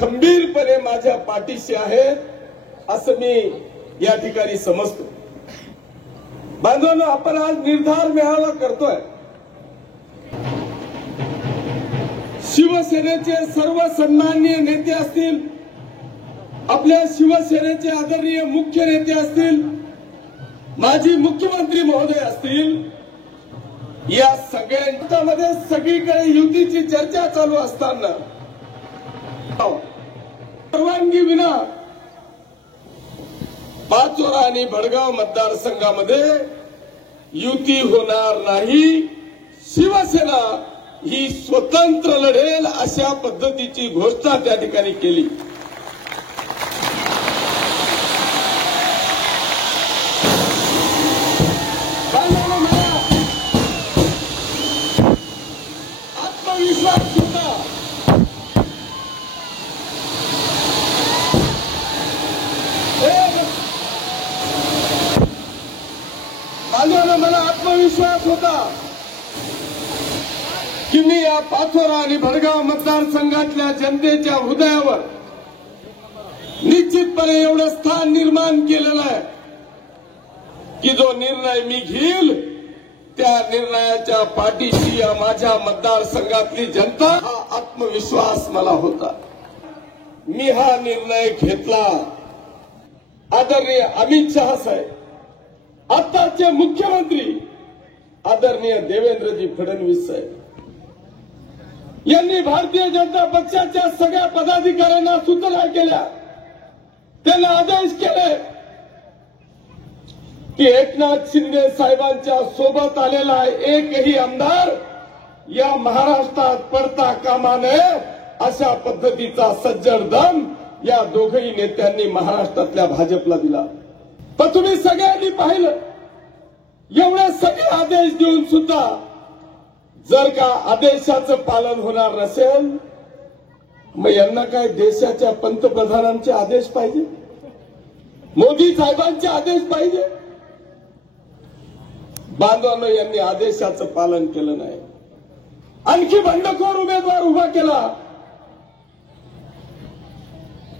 खंबीरपणे माझ्या पाठीशी आहे असं मी या ठिकाणी समजतो. बांधवांनो, आपण आज निर्धार मेळावा करतोय. शिवसेनेचे सर्व सन्माननीय नेते असतील, आपल्या शिवसेनेचे आदरणीय मुख्य नेते असतील, माजी मुख्यमंत्री महोदय असतील, या सगळ्यांच्यामध्ये सगळीकडे युतीची चर्चा चालू असताना परवानगी विना पाचोरा आणि भडगाव मतदारसंघामध्ये युती होणार नाही. शिवसेना ही स्वतंत्र लढेल अशा पद्धतीची घोषणा त्या ठिकाणी केली. आत्मविश्वास होता. मला आत्मविश्वास होता की मी या पाचोरा आणि भडगाव मतदारसंघातल्या जनतेच्या हृदयावर निश्चितपणे एवढं स्थान निर्माण केलेलं आहे की जो निर्णय मी घेईल त्या निर्णयाच्या पाठीशी या माझ्या मतदारसंघातली जनता, हा आत्मविश्वास मला होता. मी हा निर्णय घेतला. आदरणीय अमित शहा साहेब, आताचे मुख्यमंत्री आदरणीय देवेंद्रजी फडणवीस साहेब यांनी भारतीय जनता पक्षाच्या सगळ्या पदाधिकाऱ्यांना सूचना केल्या, त्यांना आदेश केले की एकनाथ शिंदे साहेबांच्या सोबत आलेला एकही आमदार या महाराष्ट्रात पडता कामा नये अशा पद्धतीचा सज्जड दम या दोघही नेत्यांनी महाराष्ट्रातल्या भाजपला दिला. पण तुम्ही सगळ्यांनी पाहिलं, एवढे सगळे आदेश देऊन सुद्धा जर का आदेशाचं पालन होणार नसेल, मग यांना काय देशाच्या पंतप्रधानांचे आदेश पाहिजे, मोदी साहेबांचे आदेश पाहिजे? बांधवांनो, यांनी आदेशाचं पालन केलं नाही. आणखी बंडखोर उमेदवार उभा केला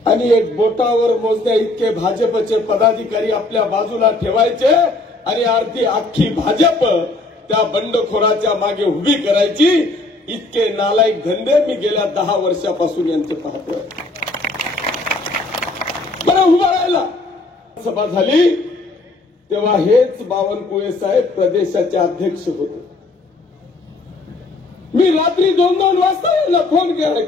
आणि एक बोटावर मोजण्या इतके भाजपचे पदाधिकारी आपल्या बाजूला ठेवायचे आणि अख्खी भाजप त्या बंडखोराच्या मागे उभी करायची. इतके नालायक धंदे मी गेल्या 10 वर्षापासून यांचे पाहतोय. बरं, उभा राहिला. सभा झाली तेव्हा हेच बावनकुळे साहेब प्रदेशाचे अध्यक्ष होते. मी रात्री 2-2 वाजता यांना फोन केला,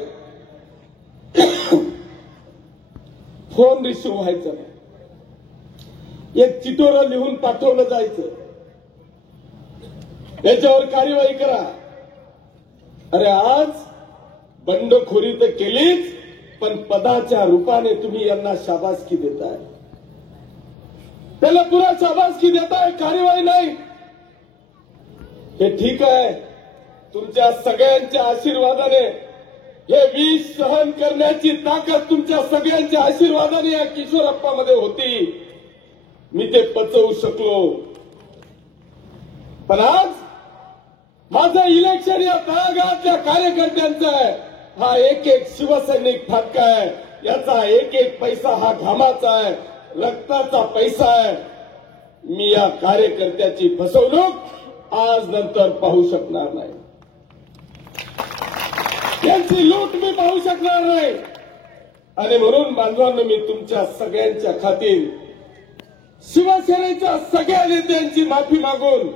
फोन रिसिव्ह व्हायचा नाही. एक चिठोरं लिहून पाठवलं जायचं, याच्यावर कार्यवाही करा. अरे, आज बंडखोरी तर केलीच, पण पदाच्या रूपाने तुम्ही यांना शाबासकी देताय, त्याला पुरा शाबासकी देताय, कार्यवाही नाही. हे ठीक आहे, तुमच्या सगळ्यांच्या आशीर्वादाने हे विष सहन करण्याची ताकद तुमच्या सगळ्यांच्या आशीर्वादाने या किशोरप्पामध्ये होती. मी ते पचवू शकलो. पण आज माझं इलेक्शन या तळागाळातल्या कार्यकर्त्यांचं आहे. हा एक शिवसैनिक फाटका आहे. याचा एक पैसा हा घामाचा आहे, रक्ताचा पैसा आहे. मी या कार्यकर्त्याची फसवणूक आज नंतर पाहू शकणार नाही. यांची लूट मी पाहू शकणार नाही. आणि म्हणून बांधवांनो, मी तुमच्या सगळ्यांच्या खातीर शिवसेनेच्या सगळ्या नेत्यांची माफी मागून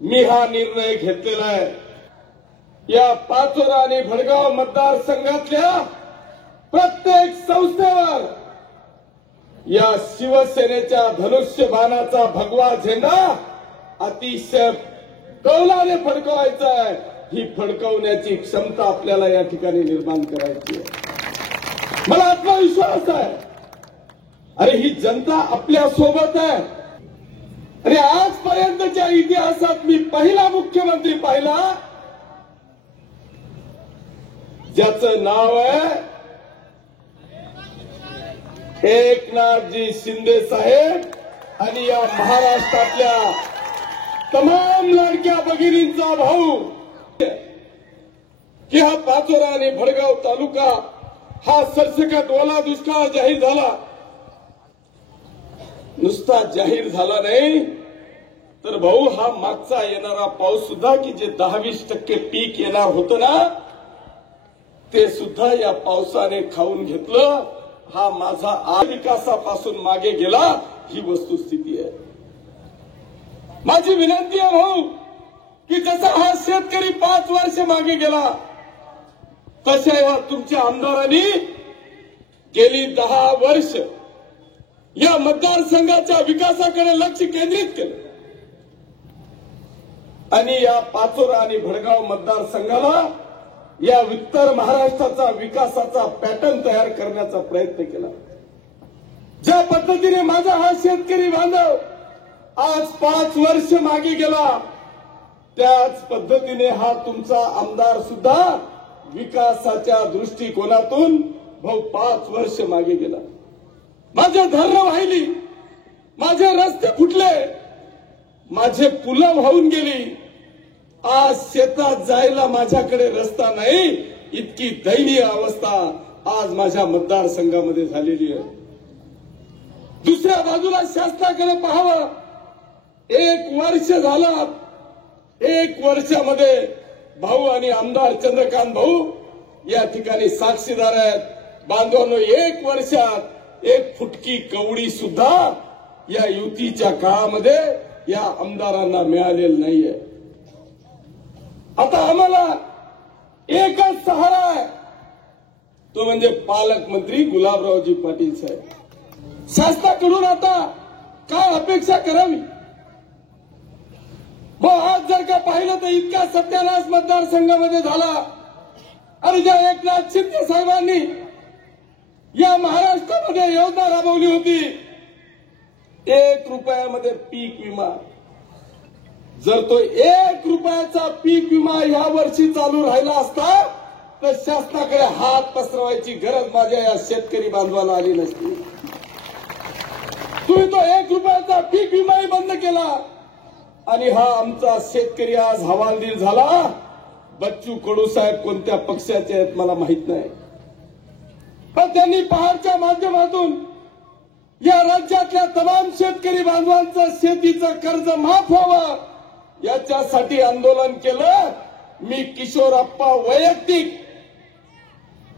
मी हा निर्णय घेतलेला आहे. या पाचोरा आणि भडगाव मतदारसंघातल्या प्रत्येक संस्थेवर या शिवसेनेच्या धनुष्यबाणाचा भगवा झेंडा अतिशय कौलाने फडकवायचा आहे. ही फडकवण्याची क्षमता आपल्याला या ठिकाणी निर्माण करायची आहे. मला आत्मविश्वास आहे. अरे, ही जनता आपल्या सोबत आहे. अरे, आजपर्यंतच्या इतिहासात मी पहिला मुख्यमंत्री पाहिला ज्याचं नाव आहे एकनाथजी शिंदे साहेब आणि या महाराष्ट्रातल्या तमाम लाडक्या भगिनींचा भाऊ की हा पाचोरा आणि भडगाव तालुका हा सरसकट ओला दुष्काळ जाहीर झाला. नुसता जाहीर झाला नाही तर भाऊ हा मागचा येणारा पाऊस सुद्धा की जे 10-20% पीक येणार होतं ना ते सुद्धा या पावसाने खाऊन घेतलं. हा माझा विकासापासून मागे गेला ही वस्तुस्थिती आहे. माझी विनंती आहे भाऊ की जसा हा शेतकरी 5 वर्ष मागे गेला तशा या तुमच्या आमदारांनी गेली 10 वर्ष या मतदारसंघाच्या विकासाकडे लक्ष केंद्रित केलं आणि या पाचोरा आणि भडगाव मतदारसंघाला या उत्तर महाराष्ट्राचा विकासाचा पॅटर्न तयार करण्याचा प्रयत्न केला. ज्या पद्धतीने माझा हा शेतकरी बांधव आज 5 वर्ष मागे गेला त्याच पद्धतीने हा तुमचा आमदार सुद्धा विकासाच्या दृष्टिकोनातून भाऊ 5 वर्ष मागे गेला. माझे धरणं वाहिली, माझे रस्ते फुटले, माझे पुलं वाहून गेली. आज शेतात जायला माझ्याकडे रस्ता नाही इतकी दयनीय अवस्था आज माझ्या मतदारसंघामध्ये झालेली आहे. दुसऱ्या बाजूला शासनाकडे पाहावं. 1 वर्ष झालं. 1 वर्षामध्ये भाऊ आणि आमदार चंद्रकांत भाऊ या ठिकाणी साक्षीदार आहेत. बांधवांनो 1 वर्षात 1 फुटकी कवडी सुद्धा या युतीच्या काळामध्ये या आमदारांना मिळालेलं नाहीये. आता आम्हाला एकच सहारा आहे तो म्हणजे पालकमंत्री गुलाबरावजी पाटील साहेब. शासनाकडून आता काय अपेक्षा करावी. आज जर का पाहिलं तर इतका सत्यानाश मतदारसंघामध्ये झाला आणि ज्या एकनाथ शिंदे साहेबांनी या महाराष्ट्रामध्ये योजना राबवली होती 1 रुपयामध्ये पीक विमा. जर तो 1 रुपयाचा पीक विमा या वर्षी चालू राहिला असता तर शासनाकडे हात पसरवायची गरज माझ्या या शेतकरी बांधवाला आली नसती. तुम्ही तो 1 रुपयाचा पीक विमाही बंद केला आणि हा आमचा शेतकरी आज हवालदिल झाला. बच्चू कडू साहेब कोणत्या पक्षाचे आहेत मला माहित नाही, पण त्यांनी पहाडच्या माध्यमातून या राज्यातल्या तमाम शेतकरी बांधवांचं शेतीचं कर्ज माफ व्हावं याच्यासाठी आंदोलन केलं. मी किशोरप्पा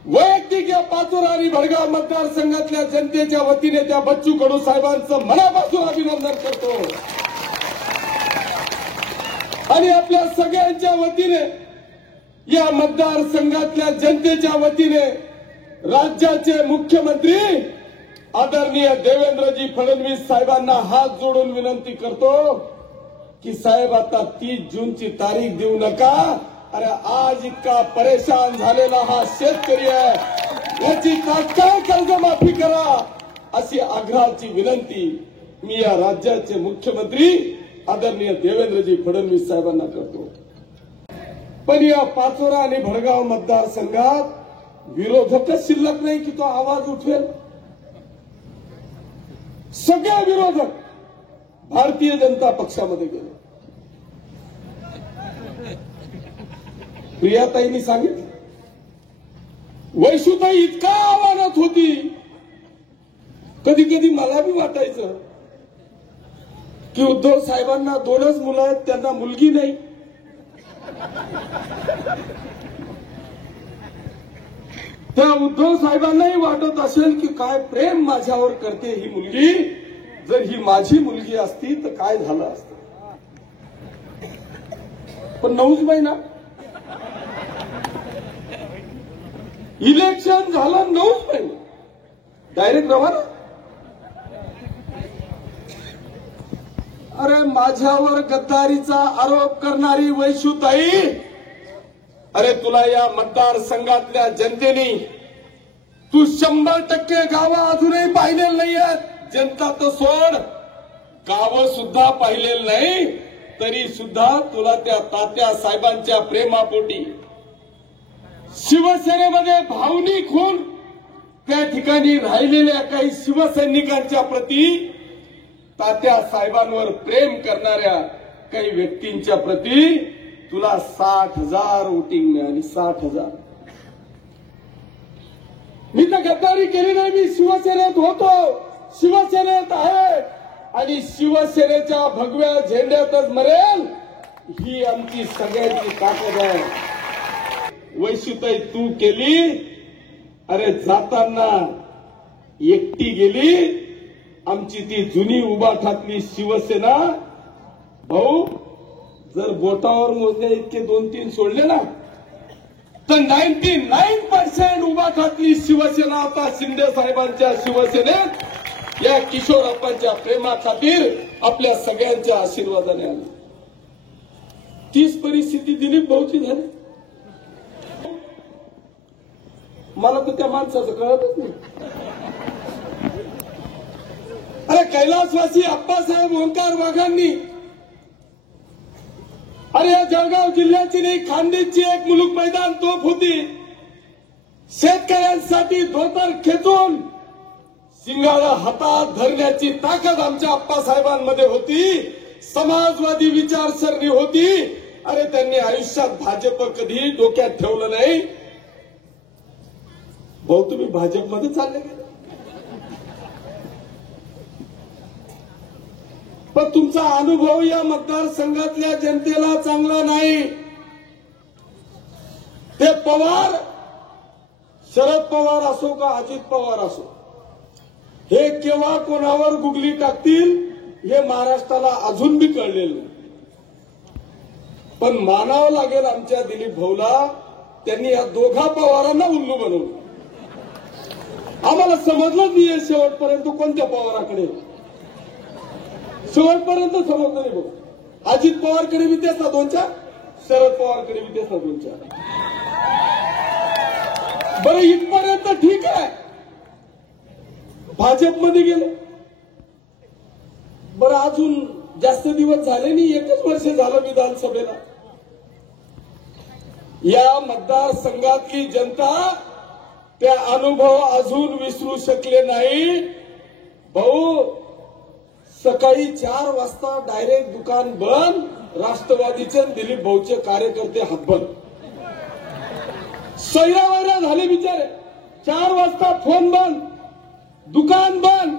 वैयक्तिक या पाचोरा आणि भडगाव मतदारसंघातल्या जनतेच्या वतीने त्या बच्चू कडू साहेबांचं मनापासून अभिनंदन करतो आणि आपल्या सगळ्यांच्या वतीने या मतदारसंघातल्या जनतेच्या वतीने राज्याचे मुख्यमंत्री आदरणीय देवेंद्रजी फडणवीस साहेबांना हात जोडून विनंती करतो की साहेब आता 30 जूनची तारीख देऊ नका. अरे आज इतका परेशान झालेला हा शेतकरी आहे याची तात्काळ कर्जमाफी करा अशी आग्रहाची विनंती मी या राज्याचे मुख्यमंत्री आदरणीय देवेंद्रजी फडणवीस साहेबांना करतो. पण या पाचोरा आणि भडगाव मतदारसंघात विरोधकच शिल्लक नाही की तो आवाज उठवेल. सगळे विरोधक भारतीय जनता पक्षामध्ये गेले. प्रियाताईंनी सांगितलं वैशुताई इतका आव्हानात होती. कधी कधी मला बी वाटायचं की उद्धव साहेबांना 2च मुलं आहेत त्यांना मुलगी नाही. त्या उद्धव साहेबांनाही वाटत असेल की काय प्रेम माझ्यावर करते ही मुलगी. जर ही माझी मुलगी असती तर काय झालं असतं. पण 9च महिना इलेक्शन झालं 9च महिना डायरेक्ट रवाना. अरे माझ्यावर गद्दारीचा आरोप करणारी वैशुताई, अरे तुला या मतदारसंघातल्या जनतेने तू 100% गावं अजूनही पाहिलेली नाही आहेत. जनता तर सोड, गावं सुद्धा पाहिलेलं नाही तरी सुद्धा तुला त्या तात्या साहेबांच्या प्रेमापोटी शिवसेनेमध्ये भावनिक होऊन त्या ठिकाणी राहिलेल्या काही शिवसैनिकांच्या प्रती तात्या साहेबांवर प्रेम करणाऱ्या काही व्यक्तींच्या प्रती तुला 60,000 वोटिंग मिळाली. 60,000. मी तर गद्दारी केली नाही. मी शिवसेनेत होतो, शिवसेनेत आहे आणि शिवसेनेच्या भगव्या झेंड्यातच मरेल. ही आमची सगळ्यांची ताकद आहे. वैशिताई तू केली, अरे जाताना एकटी गेली. आमची ती जुनी उभाठातली शिवसेना भाऊ, जर बोटावर मोजण्या इतके 2-3 सोडले ना, तर 99% उभाठातली शिवसेना आता शिंदे साहेबांच्या शिवसेनेत या किशोरप्पांच्या प्रेमाखातीर आपल्या सगळ्यांच्या आशीर्वादाने आली. तीच परिस्थिती दिलीप भाऊची झाली. मला तर त्या माणसाचं कळतच नाही. अरे कैलासवासी अप्पासाहेब ओंकार वाघांनी, अरे या जळगाव जिल्ह्याची नाही, खानदेशची एक मुलुक मैदान तोफ होती. शेतकऱ्यांसाठी धोतर खेचून सिंगाला हातात धरण्याची ताकद आमच्या अप्पासाहेबांमध्ये होती. समाजवादी विचारसरणी होती. अरे त्यांनी आयुष्यात भाजप कधी डोक्यात ठेवलं नाही. भाऊ तुम्ही भाजपमध्ये चालले गेले, पण तुमचा अनुभव या मतदारसंघातल्या जनतेला चांगला नाही. ते पवार, शरद पवार असो का अजित पवार असो, हे केव्हा कोणावर गुगली टाकतील हे महाराष्ट्राला अजून बी कळलेलं नाही. पण मानावं लागेल आमच्या दिलीप भाऊला, त्यांनी या दोघा पवारांना उल्लू बनवलं. आम्हाला समजलंच नाही शेवटपर्यंत कोणत्या पवाराकडे, शेवटपर्यंत समजलं नाही भाऊ. अजित पवारकडे बी तेच ना 2-4, शरद पवारकडे बी तेच ना 2-4. बरं इथपर्यंत ठीक आहे, भाजपमध्ये गेले. बरं अजून जास्त दिवस झाले नाही, 1च वर्ष झालं विधानसभेला. या मतदारसंघातली जनता त्या अनुभव अजून विसरू शकले नाही. भाऊ सकाळी 4 वाजता डायरेक्ट दुकान बंद, राष्ट्रवादीचे दिलीप भाऊचे कार्यकर्ते हातबंद. सैरावैरा झाले बिचारे. 4 वाजता फोन बंद, दुकान बंद.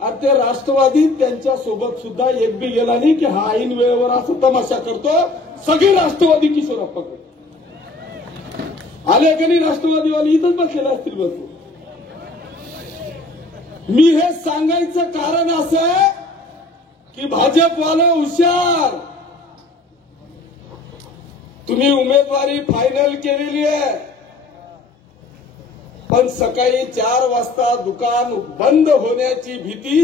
आणि ते राष्ट्रवादी त्यांच्या सोबत सुद्धा एक बी गेला नाही की हा ऐन वेळेवर असं तमाशा करतो. सगळे राष्ट्रवादी किशोरप्पाकडे आले की नाही, राष्ट्रवादीवाले इथंच बसलेले असतील भरपूर. मी हे सांगायचं कारण असं आहे की भाजपवाले हुशार. तुम्ही उमेदवारी फायनल केलेली आहे, पण सकाळी 4 वाजता दुकान बंद होण्याची भीती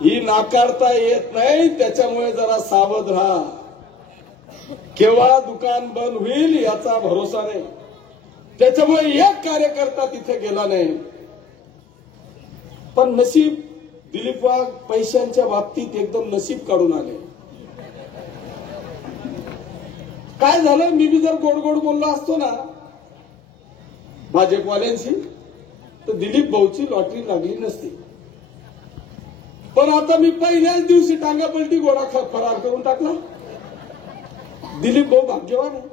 ही नाकारता येत नाही. त्याच्यामुळे जरा सावध राहा. केव्हा दुकान बंद होईल याचा भरोसा नाही. त्याच्यामुळे एक कार्यकर्ता तिथे गेला नाही. पण नशीब दिलीप वाघ पैशांच्या बाबतीत एकदम नशीब काढून आले. काय झालं, मी बी जर गोड गोड बोललो असतो ना भाजपवाल्यांशी, तर दिलीप भाऊची लॉटरी लागली नसती. पण आता मी पहिल्याच दिवशी टांगापलटी घोडा फरार करून टाकला. दिलीप भाऊ भाग्यवान आहे.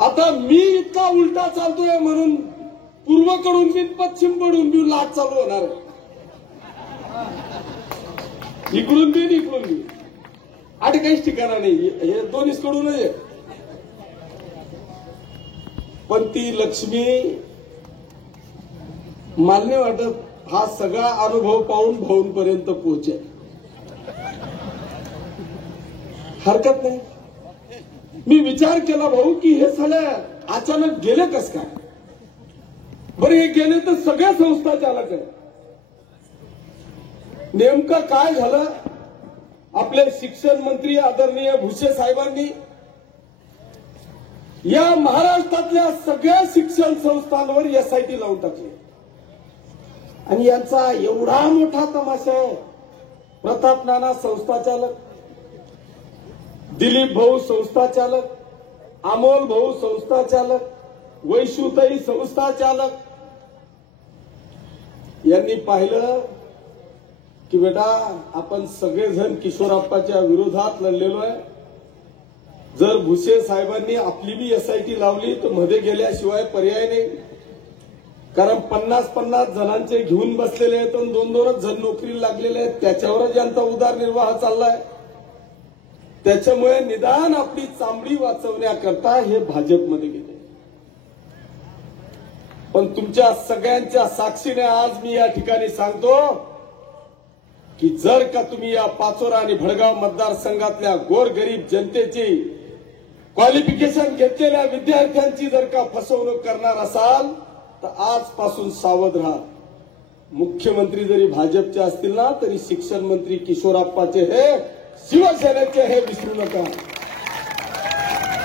आता मी इतका उलटा चालतोय म्हणून पूर्वकडून बी पश्चिमकडून बी लाट चालू होणार आहे. इकडून बी इकडून बी आणि काहीच ठिकाणा नाही, हे दोन्हीच कडूनच आहे. पण ती लक्ष्मी मला नाही वाटत हा सगळा अनुभव पाहून भाऊंपर्यंत पोहोचेल. हरकत नाही. मी विचार केला भाऊ की हे सगळे अचानक गेले कस काय. बरं हे गेले तर सगळ्या संस्था चालक आहे. नेमकं काय झालं, आपले शिक्षण मंत्री आदरणीय भुसे साहेबांनी या महाराष्ट्रातल्या सगळ्या शिक्षण संस्थांवर एसआयटी लावून टाकली. आणि यांचा एवढा मोठा तमाशा आहे. प्रताप नाना संस्थाचालक, दिलीप भाऊ संस्थाचालक, अमोल भाऊ संस्थाचालक, वैशुताई संस्थाचालक. यांनी पाहिलं की बेटा आपण सगळेजण किशोरप्पाच्या विरोधात लढलेलो आहे. जर भुसे साहेबांनी आपली बी एसआयटी लावली तर मध्ये गेल्याशिवाय पर्याय नाही. कारण 50-50 जणांचे घेऊन बसलेले आहेत आणि 2-2 जण नोकरीला लागलेले आहेत. त्याच्यावरच यांचा उदरनिर्वाह चाललाय. त्याच्यामुळे निदान आपली चामडी वाचवण्याकरता हे भाजपमध्ये गेले. पण तुमच्या सगळ्यांच्या साक्षीने आज मी या ठिकाणी सांगतो की जर का तुम्ही या पाचोरा आणि भडगाव मतदारसंघातल्या गोरगरीब जनतेची क्वालिफिकेशन घेतलेल्या विद्यार्थ्यांची जर का फसवणूक करणार असाल तर आजपासून सावध राहा. मुख्यमंत्री जरी भाजपचे असतील ना तरी शिक्षण मंत्री किशोरप्पाचे हे शिवसेनेचे हे विसरू नका.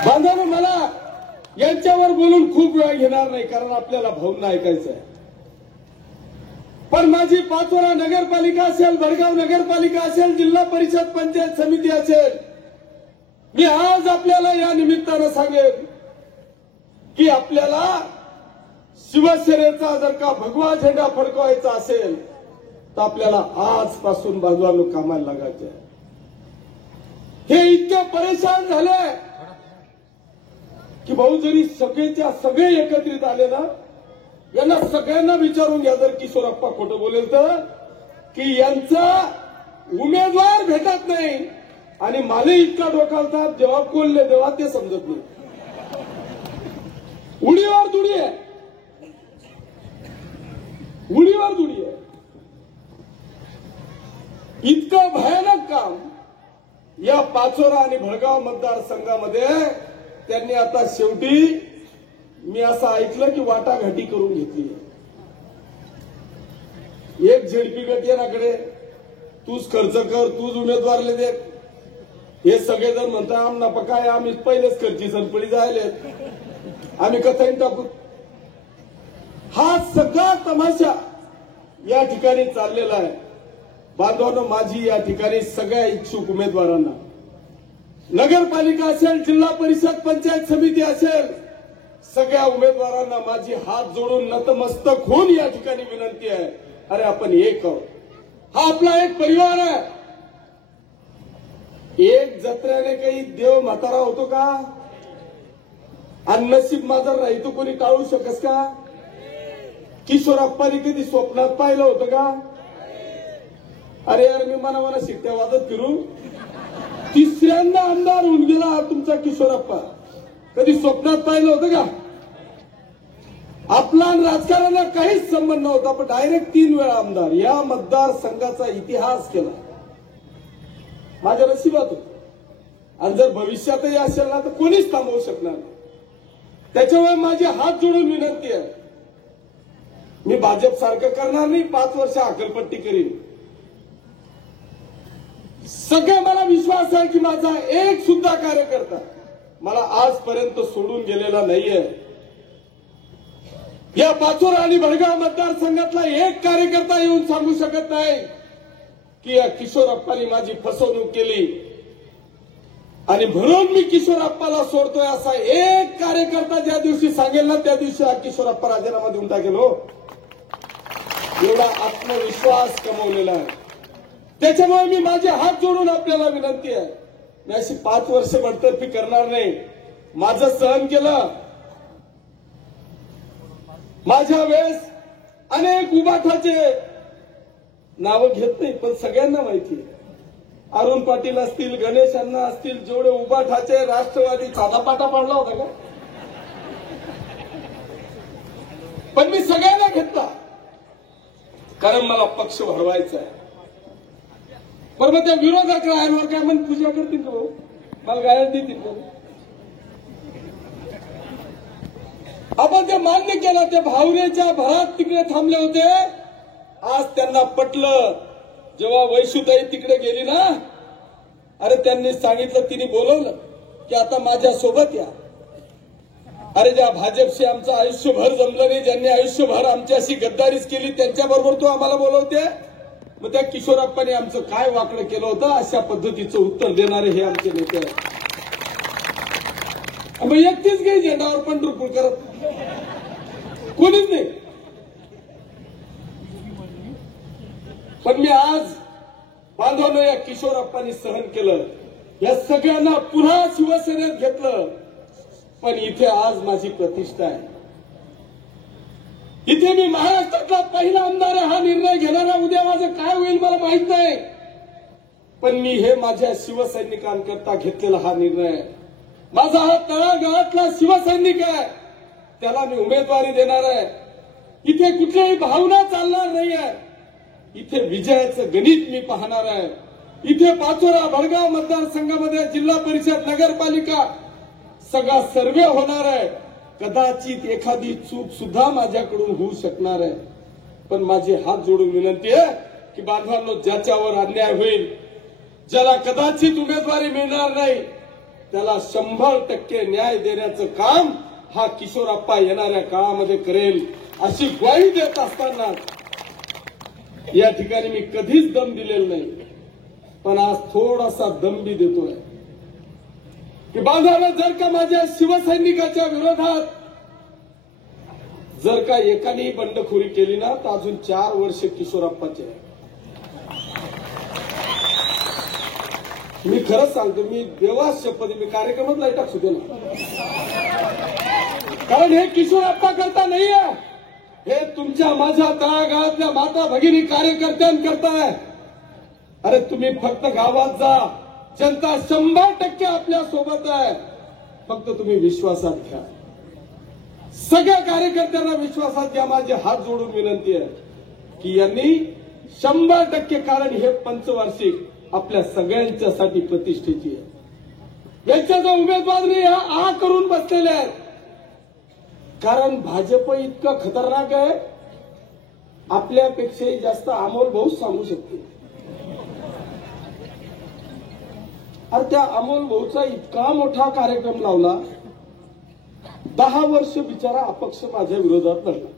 बांधवांनो, मला यांच्यावर बोलून खूप वेळ घेणार नाही कारण आपल्याला भाऊंना ऐकायचं आहे. पण माझी पाचोरा नगरपालिका असेल, भडगाव नगरपालिका असेल, जिल्हा परिषद पंचायत समिती असेल, मी आज आपल्याला या निमित्तानं सांगेन की आपल्याला शिवसेनेचा जर का भगवा झेंडा फडकवायचा असेल तर आपल्याला आजपासून बाजूला कामाला लागायचे. हे इतके परेशान झाले की भाऊ जरी सगळेच्या सगळे एकत्रित आले ना, यांना सगळ्यांना विचारून घ्या जर किशोरप्पा खोटं बोलेल तर, की यांचा उमेदवार भेटत नाही आणि मला इतका डोकावतात जेव्हा कोल्हे तेव्हा ते समजत नाही. उडीवर दुडी आहे, उडीवर दुडी आहे. इतकं भयानक काम या पाचोरा आणि भडगाव मतदारसंघामध्ये त्यांनी आता शेवटी मी असं ऐकलं की वाटाघाटी करून घेतली. एक झेडपी गट तूच खर्च कर, तूच उमेदवारले दे. हे सगळेजण म्हणतात आमना पकाय आम्ही पहिलेच खर्ची सनपडी जायले, आम्ही कथाही टाकू. हा सगळा तमाशा या ठिकाणी चाललेला आहे. बांधवांनो, माझी या ठिकाणी सगळ्या इच्छुक उमेदवारांना, नगरपालिका असेल, जिल्हा परिषद पंचायत समिती असेल, सगळ्या उमेदवारांना माझी हात जोडून नतमस्तक होऊन या ठिकाणी विनंती आहे. अरे आपण एक आहोत. हा आपला एक परिवार आहे. एक जत्र्याने काही देव म्हातारा होतो का? आणि नशीब माझं राहितो कोणी टाळू शकस का? किशोरप्पांनी कधी स्वप्नात पाहिलं होतं का? अरे यार, मी मनामना शिट्ट्या वाजत फिरू. तिसऱ्यांदा आमदार होऊन गेला तुमचा किशोरप्पा. कधी स्वप्नात पाहिलं होतं का? आपला राजकारणाला काहीच संबंध नव्हता, पण डायरेक्ट 3 वेळा आमदार. या मतदारसंघाचा इतिहास केला. माझ्या नशिबात होतं. आणि जर भविष्यातही असेल ना तर कोणीच थांबवू शकणार नाही. त्याच्यामुळे माझे हात जोडून विनंती आहे, मी भाजप सारखं करणार नाही. 5 वर्ष अकलपट्टी करीन. सगळे मला विश्वास आहे की माझा एक सुद्धा कार्यकर्ता मला आजपर्यंत सोडून गेलेला नाहीये. या पाचोरा आणि भडगाव मतदारसंघातला एक कार्यकर्ता येऊन सांगू शकत नाही की या किशोरप्पांनी माझी फसवणूक केली आणि म्हणून मी किशोरप्पाला सोडतोय. असा एक कार्यकर्ता ज्या दिवशी सांगेल ना त्या दिवशी हा किशोरप्पा राजीनामा देऊन टाकेल. हो, एवढा आत्मविश्वास कमवलेला आहे. त्याच्यामुळे मी माझे हात जोडून आपल्याला विनंती आहे, मी अशी 5 वर्ष बडतर्फी करणार नाही. माझं सहन केलं. माझ्या वेळेस अनेक उबाठाचे नावं घेत नाही, पण सगळ्यांना माहिती आहे. अरुण पाटील असतील, गणेश अण्णा असतील, जेवढे उबाठाचे राष्ट्रवादी पाटा पाडला होता का? पण मी सगळ्यांना घेतला कारण मला पक्ष भरवायचा आहे. पण मग त्या विरोधक राहायवर काय मन पूजा करतील तो, मला गायन देतील तो. आपण ते मान्य केलं. ते भावनेच्या भरात तिकडे थांबले होते. आज त्यांना पटलं. जेव्हा वैशुताई तिकडे गेली ना, अरे त्यांनी सांगितलं, तिने बोलवलं की आता माझ्या सोबत या. अरे ज्या भाजपशी आमचं आयुष्यभर जमलं नाही, ज्यांनी आयुष्यभर आमच्याशी गद्दारीच केली, त्यांच्याबरोबर तू आम्हाला बोलवते. मग त्या किशोरप्पांनी आमचं काय वाकडं केलं होतं अशा पद्धतीचं उत्तर देणारे हे आमचे नेते आहेत. मग एकटीच काही झेंडावर पंढरपूर करत कोणीच नाही. पण मी आज बांधवांनो, या किशोरप्पांनी सहन केलं. या सगळ्यांना पुन्हा शिवसेनेत घेतलं. पण इथे आज माझी प्रतिष्ठा आहे. इथे मी महाराष्ट्रातला पहिला आमदार आहे. हा निर्णय घेणारा उद्या माझं काय होईल मला माहित नाही. पण मी हे माझ्या शिवसैनिकांकरता घेतलेला हा निर्णय आहे. माझा हा तळागाळातला शिवसैनिक आहे, त्याला मी उमेदवारी देणार आहे. इथे कुठल्याही भावना चालणार नाही आहे. इथे विजयाचं गणित मी पाहणार आहे. इथे पाचोरा भडगाव मतदारसंघामध्ये जिल्हा परिषद नगरपालिका सगळा सर्वे होणार आहे. कदाचित एखादी चूक सुद्धा माझ्याकडून होऊ शकणार आहे. पण माझी हात जोडून विनंती आहे की बांधवांनो, ज्याच्यावर अन्याय होईल, ज्याला कदाचित उमेदवारी मिळणार नाही, त्याला 100% न्याय देण्याचं काम हा किशोरप्पा येणाऱ्या काळामध्ये करेल अशी ग्वाही देत असताना या ठिकाणी मी कधीच दम दिलेला नाही. पण आज थोडासा दम बी देतोय की बांधवांनो, जर का माझ्या शिवसैनिकाच्या विरोधात जर का एकाने बंडखोरी केली ना, तर अजून 4 वर्ष किशोरप्पाचे. मी खरंच सांगतो, मी देवास शपथ, मी कार्यक्रमात लाईटाक सुद्धा ना, कारण हे किशोरप्पा करता नाहीये, हे तुमच्या माझ्या तळागाळातल्या माता भगिनी कार्यकर्त्यांकरता. अरे तुम्ही फक्त गावात जा, जनता 100% आपल्या सोबत आहे. फक्त तुम्ही विश्वासात घ्या. सगळ्या कार्यकर्त्यांना विश्वासात घ्या. माझे हात जोडून विनंती आहे की यांनी 100%, कारण हे पंचवार्षिक आपल्या सगळ्यांच्यासाठी प्रतिष्ठेची आहे. यांच्या जो उमेदवार नाही हा करून बसलेले आहेत. कारण भाजप इतकं खतरनाक आहे, आपल्यापेक्षाही जास्त अमोल भाऊ सांगू शकते. अरे त्या अमोल भाऊचा इतका मोठा कार्यक्रम लावला, 10 वर्ष बिचारा अपक्ष माझ्या विरोधात लढला.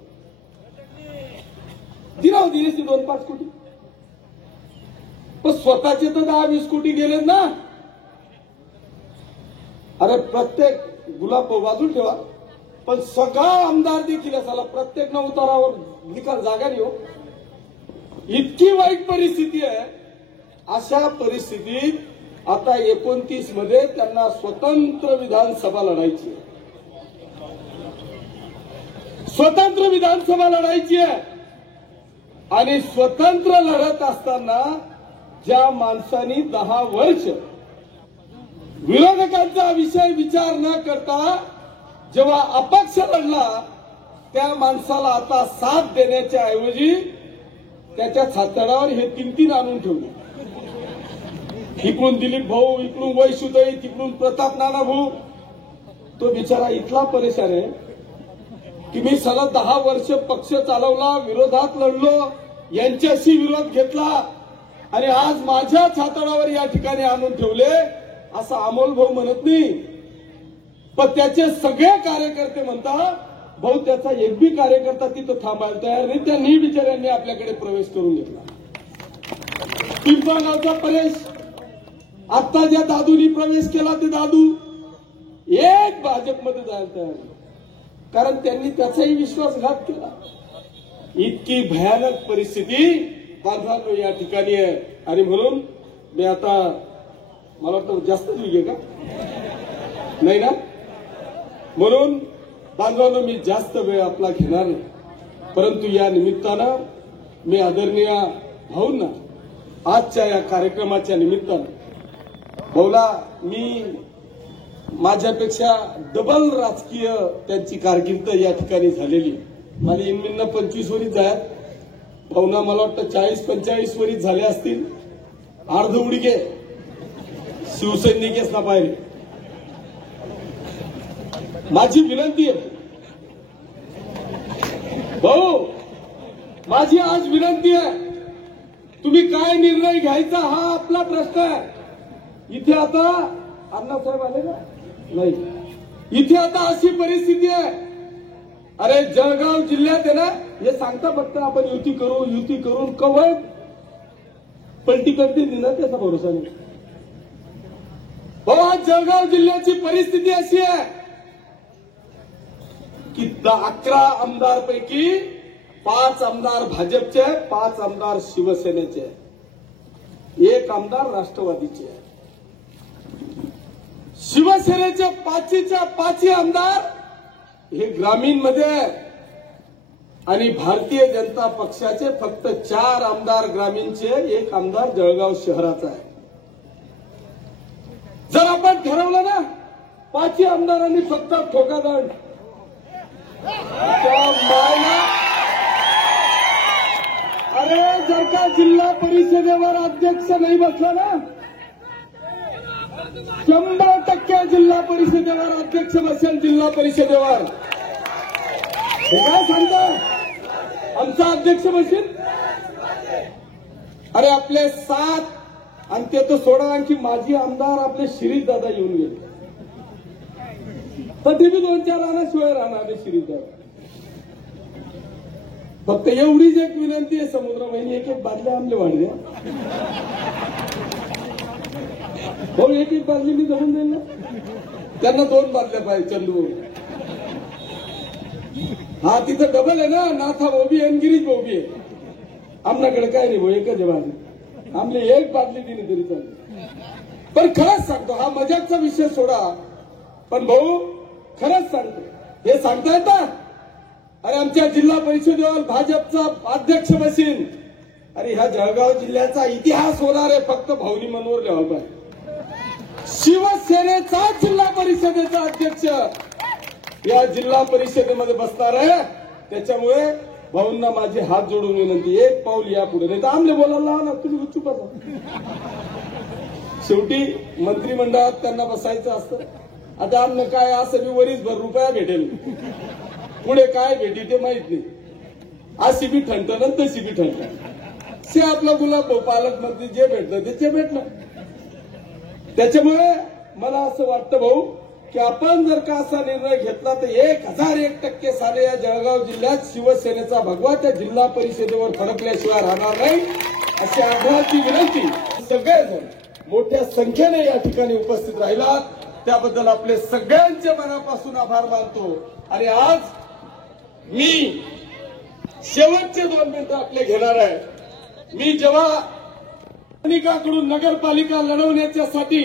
दिलीच 2-5 कोटी, पण स्वतःचे तर 10-20 कोटी गेले ना. अरे प्रत्येक गुलाब बाजूला ठेवा, पण सगळा आमदार देखील असाला प्रत्येक न उतारावर निकाल जागा नाही हो. इतकी वाईट परिस्थिती आहे. अशा परिस्थितीत आता 29 मध्ये त्यांना स्वतंत्र विधानसभा लढायची आहे. स्वतंत्र विधानसभा लढायची आहे. आणि स्वतंत्र लढत असताना ज्या माणसांनी 10 वर्ष विरोधकांचा विषय विचार न करता जेव्हा अपक्ष लढला, त्या माणसाला आता साथ देण्याच्या ऐवजी त्याच्या छातडावर हे 3 आणून ठेवले. इकडून दिलीप भाऊ, इकडून वैशुताई, तिकडून प्रताप नाना भाऊ. तो बिचारा इतका परेशान आहे की मी सलग 10 वर्ष पक्ष चालवला, विरोधात लढलो, यांच्याशी विरोध घेतला आणि आज माझ्या छातडावर या ठिकाणी आणून ठेवले असं अमोल भाऊ म्हणत नाही. पण त्याचे सगळे कार्यकर्ते म्हणतात, भाऊ त्याचा एक बी कार्यकर्ता तिथं थांबायला तयार नाही. त्यांनी बिचाऱ्यांनी आपल्याकडे प्रवेश करून घेतला. पिंपळगावचा परेश, आता ज्या दादूनी प्रवेश केला ते दादू एक भाजपमध्ये जायला तयार नाही, कारण त्यांनी त्याचाही विश्वासघात केला. इतकी भयानक परिस्थिती बांधवांनो या ठिकाणी आहे. आणि म्हणून मी आता, मला वाटतं जास्त लिहिले का नाही ना, म्हणून बांधवांनो मी जास्त वेळ आपला घेणार नाही. परंतु या निमित्तानं मी आदरणीय भाऊंना आजच्या या कार्यक्रमाच्या निमित्तानं, भाऊला मी माझ्यापेक्षा डबल राजकीय त्यांची कारकीर्द या ठिकाणी झालेली. मला इनमिन्न 25 वरीच आहेत, भाऊना मला वाटतं 40-45 वरीच झाले असतील. अर्ध उडीके शिवसैनिकेच ना पाहिजे. माझी विनंती आहे भाऊ, माझी आज विनंती आहे, तुम्ही काय निर्णय घ्यायचा हा आपला प्रश्न आहे. इथे आता अण्णासाहेब आले ना, नाही, इथे आता अशी परिस्थिती आहे. अरे जळगाव जिल्ह्यात आहे ना, हे सांगता फक्त आपण युती करू, युती करून कवळ पलटी करते ना, त्याचा भरोसा नाही. भाऊ आज जळगाव जिल्ह्याची परिस्थिती अशी आहे की 11 आमदारपैकी 5 आमदार भाजपचे, 5 आमदार शिवसेनेचे, 1 आमदार राष्ट्रवादीचे. शिवसेनेचे 5च्या 5 आमदार हे ग्रामीण मध्ये आहे आणि भारतीय जनता पक्षाचे फक्त 4 आमदार ग्रामीणचे, 1 आमदार जळगाव शहराचा आहे. जर आपण ठरवलं ना 5 आमदारांनी फक्त ठोकादंड, अरे जर का जिल्हा परिषदेवर अध्यक्ष नाही बसला ना 100% जिल्हा परिषदेवर अध्यक्ष बसेल. जिल्हा परिषदेवर हे काय सांगता आमचा अध्यक्ष बसेल. अरे आपले 7 आणि ते तर सोडा आणखी माजी आमदार आपले शिरीष दादा येऊन गेले. तर ते बी 2-4 राहण्याशिवाय राहणार शिरीष दादा. फक्त एवढीच एक विनंती आहे समुद्र महिनी, एक बादल्या आमले वाढ द्या भाऊ. एक बादली मी जमून देईल ना. त्यांना 2 बादल्या पाहिजे चंदू. हा तिथं डबल आहे ना. नाथा बोबी आणि गिरीश बोबी आहे. आमच्याकडे काय नाही भाऊ, एकच बाजली. आमले 1 बादली दिली तरी चालेल. पण खरंच सांगतो, हा मजाकचा विषय सोडा, पण भाऊ खरंच सांगतो, हे सांगता येतं. अरे आमच्या जिल्हा परिषदेवर भाजपचा अध्यक्ष बसीन. अरे ह्या जळगाव जिल्ह्याचा इतिहास होणार आहे फक्त भाऊनी मनोहर लेवलवर. शिवसेनेचा जिल्हा परिषदेचा अध्यक्ष या जिल्हा परिषदेमध्ये बसणार आहे. त्याच्यामुळे भाऊंना माझी हात जोडून विनंती, 1 पाऊल या पुढे, नाही तर आमले बोलायला ना तुम्ही गुपचूप बसा. शेवटी मंत्रिमंडळात त्यांना बसायचं असतं. आता आमनं काय असं मी वरीसभर रुपया भेटेल, पुढे काय भेटी ते माहित नाही. अशी बी ठणठण तशी बी ठणठण. से आपला गुलाब पालकमंत्री जे भेटलं ते भेटलं. त्याच्यामुळे मला असं वाटतं भाऊ की आपण जर का असा निर्णय घेतला तर 1001% साले या जळगाव जिल्ह्यात शिवसेनेचा भगवा त्या जिल्हा परिषदेवर फडकल्याशिवाय राहणार नाही. अशी आग्रहाची विनंती. सगळेजण मोठ्या संख्येने या ठिकाणी उपस्थित राहिलात त्याबद्दल आपले सगळ्यांचे मनापासून आभार मानतो. आणि आज मी शेवटचे 2 मिनिटं आपले घेणार आहे. मी जेव्हा कडून नगरपालिका लढवण्याच्यासाठी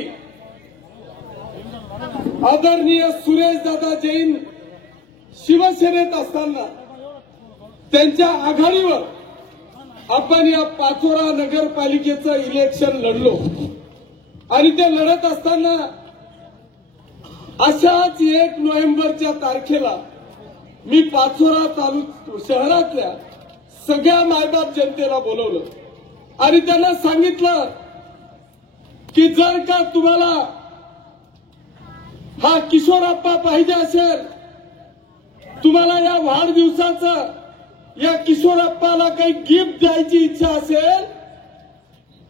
आदरणीय सुरेश दादा जैन शिवसेनेत असताना त्यांच्या आघाडीवर आपण या पाचोरा नगरपालिकेचं इलेक्शन लढलो. आणि ते लढत असताना अशाच 1 नोव्हेंबरच्या तारखेला मी पाचोरा शहरातल्या सगळ्या मायबाप जनतेला बोलवलं आणि त्यांना सांगितलं की जर का तुम्हाला हा किशोरप्पा पाहिजे असेल, तुम्हाला या वाढदिवसाचं या किशोरप्पाला काही गिफ्ट द्यायची इच्छा असेल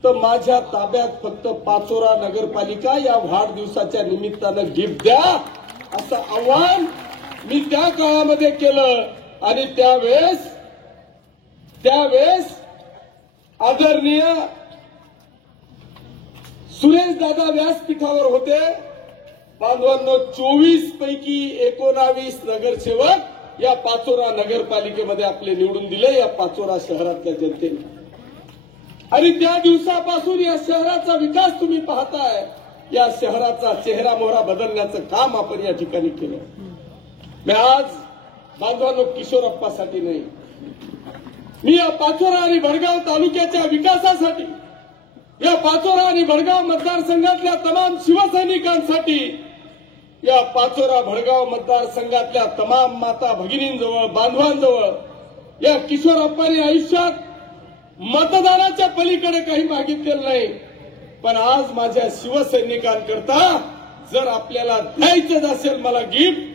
तर माझ्या ताब्यात फक्त पाचोरा नगरपालिका या वाढदिवसाच्या निमित्तानं गिफ्ट द्या असं आव्हान मी त्या काळामध्ये केलं. आणि त्यावेळेस आदरणीय सुरेश दादा व्यासपीठावर होते. बांधवांनो 24 पैकी 19 नगरसेवक या पाचोरा नगरपालिकेमध्ये आपले निवडून दिले या पाचोरा शहरातल्या जनतेने. आणि त्या दिवसापासून या शहराचा विकास तुम्ही पाहताय. या शहराचा चेहरा मोहरा बदलण्याचं काम आपण या ठिकाणी केलं. मी आज बांधवांनो किशोरप्पासाठी नाही, मी या पाचोरा आणि भडगाव तालुक्याच्या विकासासाठी, या पाचोरा आणि भडगाव मतदारसंघातल्या तमाम शिवसैनिकांसाठी, या पाचोरा भडगाव मतदारसंघातल्या तमाम माता भगिनींजवळ बांधवांजवळ या किशोरप्पांनी आयुष्यात मतदानाच्या पलीकडे काही मागितलेलं नाही. पण आज माझ्या शिवसैनिकांकरता जर आपल्याला द्यायचं असेल मला गिफ्ट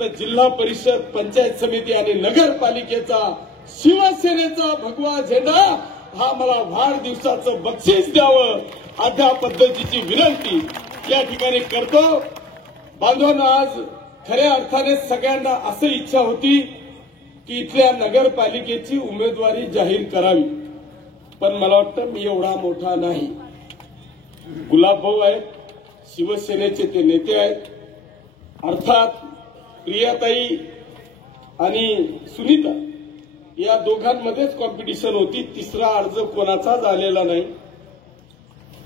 तर जिल्हा परिषद, पंचायत समिती आणि नगरपालिकेचा शिवसेनेचा भगवा झेंडा हा मला वाढदिवसाचं बक्षीस द्यावं अशा पद्धतीची विनंती या ठिकाणी करतो. बांधवांनो आज खऱ्या अर्थाने सगळ्यांना असं इच्छा होती की इथल्या नगरपालिकेची उमेदवारी जाहीर करावी. पण मला वाटतं मी एवढा मोठा नाही. गुलाबभाऊ आहेत, शिवसेनेचे ते नेते आहेत. अर्थात प्रियाताई आणि सुनीता या दोघांमध्येच कॉम्पिटिशन होती. तिसरा अर्ज कोणाचाच आलेला नाही.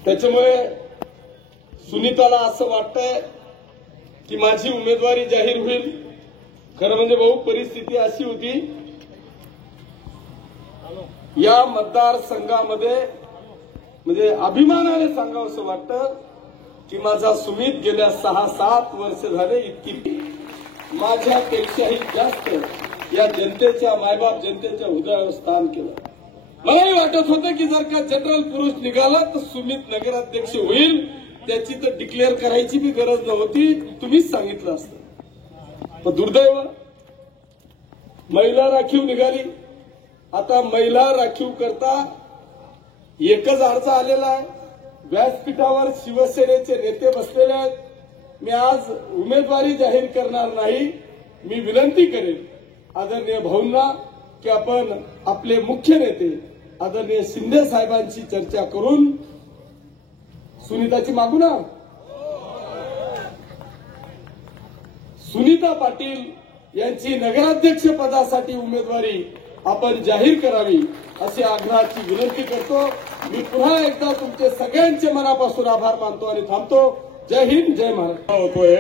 त्याच्यामुळे सुनीताला असं वाटतंय की माझी उमेदवारी जाहीर होईल. खरं म्हणजे भाऊ परिस्थिती अशी होती, या मतदारसंघामध्ये म्हणजे अभिमानाने सांगावं असं वाटतं की माझा सुमित गेल्या 6-7 वर्ष झाले इतकी माझ्यापेक्षाही जास्त या जनतेच्या मायबाप जनतेच्या हृदयावर स्थान केलं. मलाही वाटत होतं की जर का जनरल पुरुष निघाला तर सुमित नगराध्यक्ष होईल, त्याची तर डिक्लेअर करायची बी गरज नव्हती, तुम्हीच सांगितलं असतं. पण दुर्दैव महिला राखीव निघाली. आता महिला राखीव करता एकच अडचण आलेला आहे. व्यासपीठावर शिवसेनेचे नेते बसलेले आहेत. मी आज उमेदवारी जाहीर करणार नाही. मी विनंती करेन आदरणीय भाऊंना की आपण आपले मुख्य नेते आदरणीय शिंदे साहेबांची चर्चा करून सुनीताची मागू ना. सुनीता पाटील यांची नगराध्यक्ष पदासाठी उमेदवारी आपण जाहीर करावी अशी आग्रहाची विनंती करतो. मी पुन्हा एकदा तुमचे सगळ्यांचे मनापासून आभार मानतो आणि थांबतो. जय हिंद, जय महाराष्ट्र. होतोय